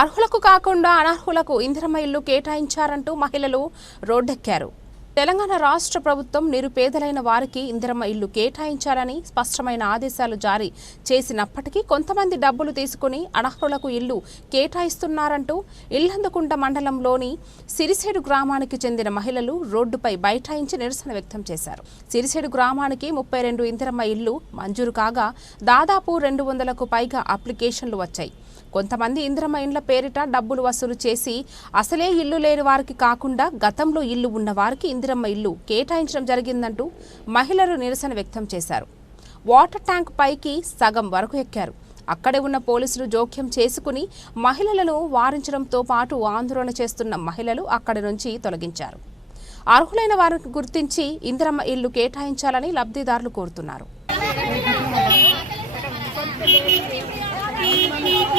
అర్హులకు కాకుండా అనర్హులకు ఇందిరమ్మ ఇల్లు కేటాయించారంటూ మహిళలు రోడ్డెక్కారు. తెలంగాణ రాష్ట్ర ప్రభుత్వం నిరుపేదలైన వారికి ఇందిరమ్మ ఇల్లు కేటాయించాలని స్పష్టమైన ఆదేశాలు జారీ చేసినప్పటికీ కొంతమంది డబ్బులు తీసుకుని అనర్హులకు ఇల్లు కేటాయిస్తున్నారంటూ ఇల్లందుకుంట మండలంలోని సిరిసేడు గ్రామానికి చెందిన మహిళలు రోడ్డుపై బైఠాయించి నిరసన వ్యక్తం చేశారు. సిరిసేడు గ్రామానికి ముప్పై రెండు ఇందిరమ్మ ఇల్లు మంజూరు కాగా దాదాపు రెండు వందలకు పైగా అప్లికేషన్లు వచ్చాయి. కొంతమంది ఇందిరమ్మ ఇండ్ల పేరిట డబ్బులు వసూలు చేసి అసలే ఇల్లు లేని వారికి కాకుండా గతంలో ఇల్లు ఉన్న వారికి ఇందిరమ్మ ఇల్లు కేటాయించడం జరిగిందంటూ మహిళలు నిరసన వ్యక్తం చేశారు. వాటర్ ట్యాంక్ పైకి సగం వరకు ఎక్కారు. అక్కడే ఉన్న పోలీసులు జోక్యం చేసుకుని మహిళలను వారించడంతో పాటు ఆందోళన చేస్తున్న మహిళలు అక్కడి నుంచి తొలగించారు. అర్హులైన వారికి గుర్తించి ఇందిరమ్మ ఇల్లు కేటాయించాలని లబ్ధిదారులు కోరుతున్నారు.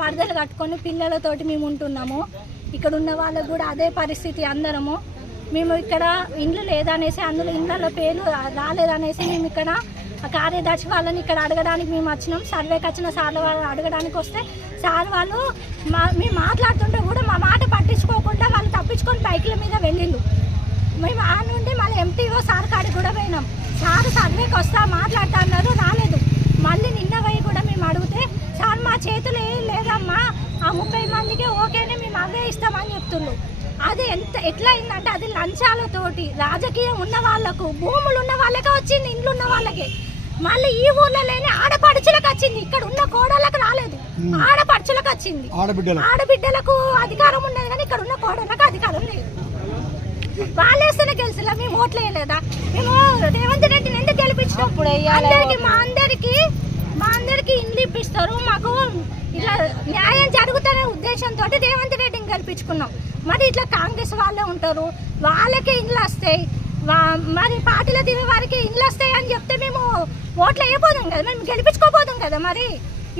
పరదలు కట్టుకొని పిల్లలతోటి మేము ఉంటున్నాము. ఇక్కడ ఉన్న వాళ్ళకు కూడా అదే పరిస్థితి అందరము. మేము ఇక్కడ ఇండ్లు లేదనేసి అందులో ఇండ్లలో పేర్లు రాలేదనేసి మేము ఇక్కడ కార్యదర్శి వాళ్ళని ఇక్కడ అడగడానికి మేము వచ్చినాం. సర్వేకి వచ్చిన సార్లు వాళ్ళు అడగడానికి వస్తే సార్ వాళ్ళు మా మేము మాట్లాడుతుంటే కూడా మా మాట పట్టించుకోకుండా వాళ్ళు తప్పించుకొని బైకుల మీద వెళ్ళిండు మేము ఆ నుండి మళ్ళీ ఎంటీఓ సార్ కాడికి కూడా పోయినాం సార్ సర్వేకి వస్తా మాట్లాడతా అన్నారు రాలేదు మళ్ళీ నిన్న పోయి కూడా మేము అడిగితే సార్ మా చేతులు ఏం లేదమ్మా ఆ మందికి ఓకేనే మేము అవే ఇస్తామని చెప్తుండ్రు. అది ఎంత ఎట్లా అయిందంటే అది లంచాలతోటి రాజకీయం ఉన్న వాళ్ళకు భూములు ఉన్న వాళ్ళకే వచ్చింది ఇండ్లు ఉన్న వాళ్ళకి. మళ్ళీ ఈ ఊర్లో లేని ఆడపడుచులకు వచ్చింది. ఇక్కడ ఉన్న కోడళ్ళకు రాలేదు. ఆడపడుచులకు వచ్చింది. ఆడబిడ్డలు ఆడబిడ్డలకు అధికారం ఉన్నది కానీ ఇక్కడ ఉన్న కోడళ్ళకు అధికారం లేదు. వాళ్ళేస్తేనే గెలిచిలా మేము ఓట్లు వేయలేదా? మేము రేవంత్ రెడ్డిని ఎందుకు గెలిపించినాం? అందరికి మా అందరికి మా అందరికి ఇండ్లు ఇప్పిస్తారు. మాకు ఉద్దేశంతో రేవంత్ రెడ్డిని గెలిపించుకున్నాం. మరి ఇట్లా కాంగ్రెస్ వాళ్ళే ఉంటారు. వాళ్ళకే ఇండ్లు వస్తాయి. మరి పార్టీలో దిగే వారికి ఇండ్లు వస్తాయి అని చెప్తే మేము ఓట్లు వేయబోదాం కదా. మేము గెలిపించుకోబోదాం కదా మరి.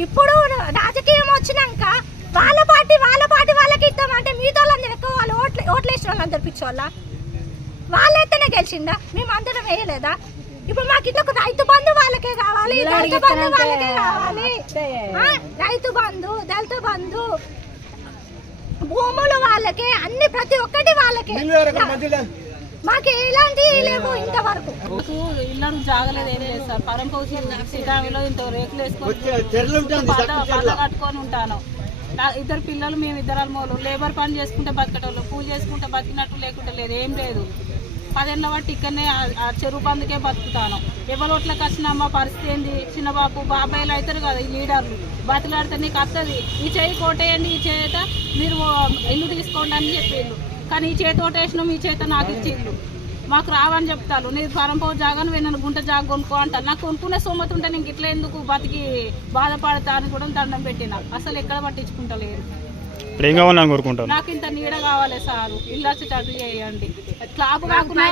ఇప్పుడు రాజకీయం వచ్చినాక వాళ్ళ పార్టీ వాళ్ళ పార్టీ వాళ్ళకి ఇద్దామంటే మిగతా వాళ్ళందరూ ఎక్కువ వాళ్ళు ఓట్లు ఓట్లు వేసిన వాళ్ళందరూ పిచ్చోళ్ళ? వాళ్ళైతేనే గెలిచిందా? మేము అందరం వేయలేదా? ఇప్పుడు మాకు ఇట్లా రైతు బంధు వాళ్ళకే కావాలి. రైతు బంధు వాళ్ళకే కావాలి. రైతు బంధు దళిత బంధు భూములు వాళ్ళకే అన్ని ప్రతి ఒక్కటి వాళ్ళకే. మాకు ఎలాంటి లేవు ఇంతవరకు. ఇల్లు జాగలేదు ఏం లేదు సార్. పరంపౌసి శ్రీకాకుళంలో ఇంత రేకులు వేసుకొని పాత పాత కట్టుకొని ఉంటాను. ఇద్దరు పిల్లలు మేము ఇద్దరు అల్మోలు లేబర్ పని చేసుకుంటే బతకటోళ్ళు కూలి చేసుకుంటే బతికినట్టు లేకుంటే లేదు ఏం లేదు. పదేళ్ళ బట్టి ఇక్కడనే ఆ- చెరువు బందుకే బతుకుతాను. ఎవరి ఓట్లకు వచ్చినా మా పరిస్థితి ఏంది? చిన్నబాబు బాబాయిలు అవుతారు కదా ఈ లీడర్లు. బతిలాడితే నీకు వస్తుంది ఈ చేయి కోటేయండి ఈ చేత మీరు ఇల్లు తీసుకోండి అని చెప్పిండ్రు. కానీ ఈ చేతి ఓటేసినాం ఈ చేత నాకు ఇచ్చిండ్రు. మాకు రావని చెప్తారు. నేను పరంపో జాగాను నేను గుంట జాగ కొనుక్కో అంటాను నాకు కొనుక్కునే సొమ్మతి ఉంటే నేను ఇట్లా ఎందుకు బతికి బాధపడతా అని కూడా దండం పెట్టిన. అసలు ఎక్కడ కోరుకుంటారు? నాకు ఇంత నీడ కావాలి సారు. ఇల్లు వచ్చేటట్టు చేయండి. క్లాబ్ కాకుండా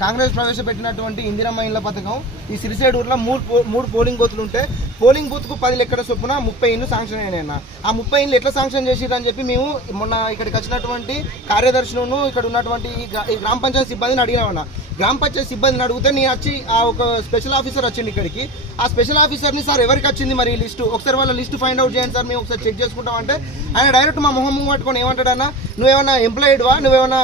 కాంగ్రెస్ ప్రవేశపెట్టినటువంటి ఇందిరమ్మ ఇళ్ళ పథకం ఈ సిరిసేడూరులో మూడు పో- మూడు పోలింగ్ బూత్లు ఉంటే పోలింగ్ బూత్కు పది లెక్కల చొప్పున ముప్పై ఇండ్లు శాంక్షన్ అయినాయన్న. ఆ ముప్పై ఇండ్లు ఎట్లా శాంక్షన్ చేసిర్రు అని చెప్పి మేము మొన్న ఇక్కడికి వచ్చినటువంటి కార్యదర్శులను ఇక్కడ ఉన్నటువంటి ఈ గ్రామ పంచాయతీ సిబ్బందిని అడిగినామన్న. గ్రామ పంచాయతీ సిబ్బందిని అడిగితే నేను వచ్చి ఆ ఒక స్పెషల్ ఆఫీసర్ వచ్చింది ఇక్కడికి. ఆ స్పెషల్ ఆఫీసర్ని సార్ ఎవరికి వచ్చింది మరి ఈ లిస్టు? ఒకసారి వాళ్ళ లిస్ట్ ఫైండ్ అవుట్ చేయండి సార్ మేము ఒకసారి చెక్ చేసుకుంటాం అంటే ఆయన డైరెక్ట్ మా మొహం పట్టుకొని ఏమంటాడన్నా నువ్వేమన్నా ఎంప్లాయిడ్వా నువ్వేమన్నా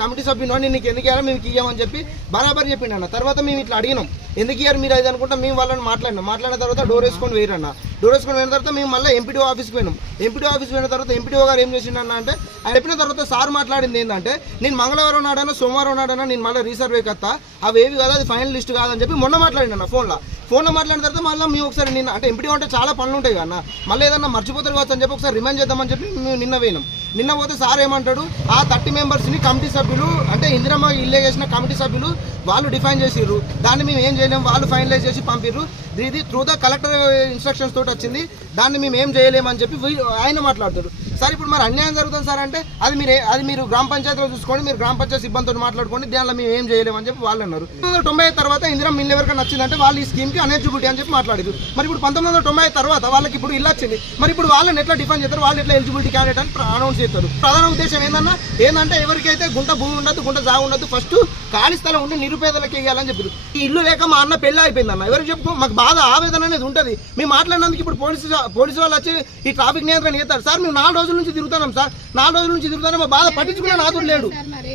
కమిటీ సభ్యునివా నేను నీకు ఎందుకు ఇవ్వాలి మేము ఇయ్యామని చెప్పి బరాబర్ చెప్పిండు అన్న తర్వాత మేము ఇట్లా అడిగినాం. ఎందుకు ఇయ్యారు మీరు అది అనుకుంటా మేము వాళ్ళని మాట్లాడినాం. మాట్లాడిన తర్వాత డోర్ వేసుకొని వేయరన్న. డోర్ వేసుకొని పోయిన తర్వాత మేము మళ్ళీ ఎంపీడీఓ ఆఫీస్కి పోయినాం. ఎంపీడీఓ ఆఫీస్కి పోయిన తర్వాత ఎంపీడీఓ గారు ఏం చేసిండన్న అంటే ఆయన చెప్పిన తర్వాత సార్ మాట్లాడింది ఏంటంటే నేను మంగళవారం నాడన్నా సోమవారం నాడన్నా నేను మళ్ళీ రీసర్వే కత్తా. అవి ఏవి కాదు అది ఫైనల్ లిస్ట్ కాదని చెప్పి మొన్న మాట్లాడిన ఫోన్లో ఫోన్లో మాట్లాడిన తర్వాత మళ్ళీ మేము ఒకసారి నిన్న అంటే ఎంపీడీ అంటే చాలా పనులు ఉంటాయి కదా మళ్ళీ ఏదన్నా మర్చిపోతారు కావచ్చు అని చెప్పి ఒకసారి రిమైండ్ చేద్దామని చెప్పి మేము నిన్న పోయినాం. నిన్న పోతే సార్ ఏమంటాడు ఆ థర్టీ మెంబర్స్ని కమిటీ సభ్యులు అంటే ఇందిరమ్మ ఇల్లే చేసిన కమిటీ సభ్యులు వాళ్ళు డిఫైన్ చేసిర్రు. దాన్ని మేము ఏం చేయలేము వాళ్ళు ఫైనలైజ్ చేసి పంపిర్రు. ఇది త్రూ ద కలెక్టర్ ఇన్స్ట్రక్షన్స్ తోటి వచ్చింది. దాన్ని మేము ఏం చేయలేమని అని చెప్పి ఆయన మాట్లాడుతారు సార్ ఇప్పుడు మరి అన్యాయం జరుగుతుంది సార్ అంటే అది మీరు అది మీరు గ్రామ పంచాయతీలో చూసుకోండి మీరు గ్రామ పంచాయతీ సిబ్బందితో మాట్లాడుకోండి దానిలో మేము ఏం చేయలేమని చెప్పి వాళ్ళు అన్నారు. పంతొమ్మిది తొంభై తర్వాత ఇందిరా మిల్ ఎవరికైనా నచ్చిందంటే వాళ్ళు ఈ స్కీమ్కి అనేజిబిలిటీ అని చెప్పి మాట్లాడారు. మరి ఇప్పుడు పంతొమ్మిది వందల తొంభై తర్వాత వాళ్ళకి ఇప్పుడు ఇల్లు వచ్చింది. మరి ఇప్పుడు వాళ్ళని ఎట్లా డిఫైన్ చేస్తారు? వాళ్ళు ఎట్లా ఎలిజిబిలిటీ క్యాండిడేట్ అని అనౌన్స్ చేస్తారు. ప్రధాన ఉద్దేశం ఏంటన్నా ఏంటంటే ఎవరికైతే గుంట భూమి ఉండదు గుంట జాగా ఉండదు ఫస్ట్ ఖాళీ స్థలం ఉండి నిరుపేదలకు ఇవ్వాలని చెప్పారు. ఈ ఇల్లు లేక మా అన్న పెళ్ళి అయిపోయింది అన్న చెప్పు మాకు బాధ ఆవేదన అనేది ఉంటుంది. మేము మాట్లాడినందుకు ఇప్పుడు పోలీసు పోలీసు వాళ్ళు వచ్చి ఈ ట్రాఫిక్ నియంత్రణ చేస్తారు. సార్ మేము నాలుగు రోజుల నుంచి తిరుగుతున్నాం సార్. నాలుగు రోజుల నుంచి తిరుగుతున్నాం మా బాధ పట్టించుకునే నాదుడు లేడు.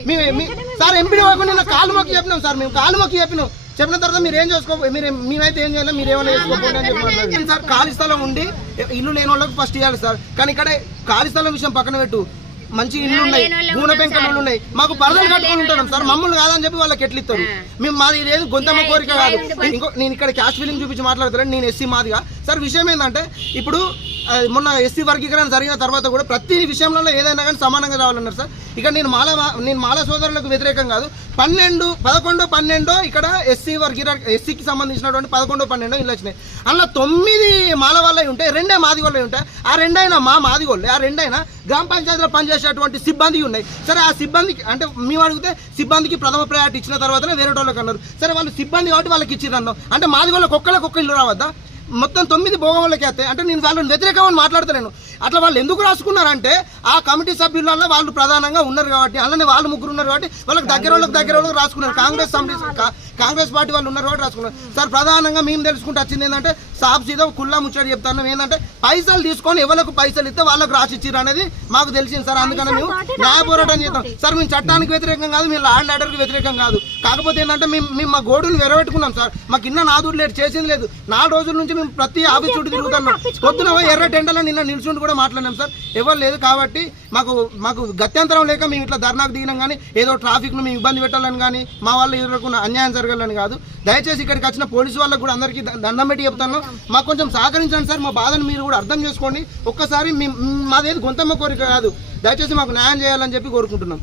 మేము సార్ ఎంపీ కాకుండా నిన్న కాలు మొక్కి చెప్పినాం సార్. మేము కాలు మొక్కి చెప్పినాం. చెప్పిన తర్వాత మీరు ఏం చేసుకో మీరు మేమైతే ఏం చేయాలి మీరు ఏమైనా చేసుకోకపోండి అని చెప్పి. సార్ ఖాళీ స్థలం ఉండి ఇల్లు లేని వాళ్ళకి ఫస్ట్ ఇవ్వాలి సార్. కానీ ఇక్కడ ఖాళీ స్థలం విషయం పక్కన పెట్టు. మంచి ఇల్లు ఉన్నాయి గూనె పెంకలు ఉన్నాయి. మాకు పరదలు కట్టుకొని ఉంటున్నాం సార్. మమ్మల్ని కాదని చెప్పి వాళ్ళకి ఎట్లు ఇస్తారు మేము మాది ఇది ఏది గొంతమ్మ కోరిక కాదు. ఇంకో నేను ఇక్కడ క్యాష్ ఫీలింగ్ చూపించి మాట్లాడతాను నేను ఎస్సీ మాదిగా. సార్ విషయం ఏంటంటే ఇప్పుడు మొన్న ఎస్సీ వర్గీకరణ జరిగిన తర్వాత కూడా ప్రతి విషయంలో ఏదైనా కానీ సమానంగా రావాలన్నారు సార్. ఇక్కడ నేను మాల నేను మాల సోదరులకు వ్యతిరేకం కాదు. పన్నెండు పదకొండు పన్నెండు ఇక్కడ ఎస్సీ వర్గీర ఎస్సీకి సంబంధించినటువంటి పదకొండో పన్నెండు ఇల్లు వచ్చినాయి. అందులో తొమ్మిది మాల వాళ్ళవి ఉంటాయి రెండే మాది ఉంటాయి. ఆ రెండైనా మా మాది ఆ రెండైనా గ్రామ పంచాయతీలో పనిచేసేటువంటి సిబ్బంది ఉన్నాయి. సరే ఆ సిబ్బందికి అంటే మేము అడిగితే సిబ్బందికి ప్రథమ ప్రయారిటీ ఇచ్చిన తర్వాతనే వేరే వాళ్ళకి అన్నారు. సరే వాళ్ళు సిబ్బంది కాబట్టి వాళ్ళకి ఇచ్చిరన్నాం అంటే మాది వాళ్ళకి ఒక్కళ్ళకి ఒక్క ఇల్లు రావద్దా? మొత్తం తొమ్మిది భోగం వాళ్ళకి వస్తాయి అంటే నేను వాళ్ళని వ్యతిరేకమని మాట్లాడతలేను. అట్లా వాళ్ళు ఎందుకు రాసుకున్నారంటే ఆ కమిటీ సభ్యులలో వాళ్ళు ప్రధానంగా ఉన్నారు కాబట్టి అలానే వాళ్ళు ముగ్గురు ఉన్నారు కాబట్టి వాళ్ళకి దగ్గర వాళ్ళకి దగ్గర వాళ్ళకి రాసుకున్నారు. కాంగ్రెస్ కాంగ్రెస్ పార్టీ వాళ్ళు ఉన్నారు కాబట్టి రాసుకున్నారు. సార్ ప్రధానంగా మేము తెలుసుకుంటే వచ్చింది ఏంటంటే సాబ్ సీదా కుల్లా ముచ్చట చెప్తాను ఏంటంటే పైసలు తీసుకొని ఎవరికి పైసలు ఇస్తే వాళ్ళకి రాసిచ్చిర్రు అనేది మాకు తెలిసింది సార్. అందుకని మేము న్యాయ పోరాటం చేద్దాం. సార్ మేము చట్టానికి వ్యతిరేకం కాదు మేము ల్యాండ్ ఆర్డర్కి వ్యతిరేకం కాదు. కాకపోతే ఏంటంటే మేము మేము మా గోడుని వెరబెట్టుకున్నాం సార్. మాకు ఇన్న నాదుడు లేడు చేసింది లేదు. నాలుగు రోజుల నుంచి మేము ప్రతి ఆఫీస్ చుట్టూ తిరుగుతున్నాం. పొద్దున ఎర్ర టెండలో నిన్న నిల్చుండి కూడా మాట్లాడినాం సార్. ఎవరు లేదు కాబట్టి మాకు మాకు గత్యంతరం లేక మేము ఇట్లా ధర్నాకు దిగినాం కానీ ఏదో ట్రాఫిక్ను మేము ఇబ్బంది పెట్టాలని కానీ మా వాళ్ళు ఎదుర్కొన్న అన్యాయం జరగాలని కాదు. దయచేసి ఇక్కడికి వచ్చిన పోలీసు వాళ్ళకు కూడా అందరికీ దండం పెట్టి చెప్తాను. మాకు కొంచెం సహకరించండి సార్. మా బాధను మీరు కూడా అర్థం చేసుకోండి. ఒక్కసారి మాదేది గొంతమ్మ కోరిక కాదు. దయచేసి మాకు న్యాయం చేయాలని చెప్పి కోరుకుంటున్నాం.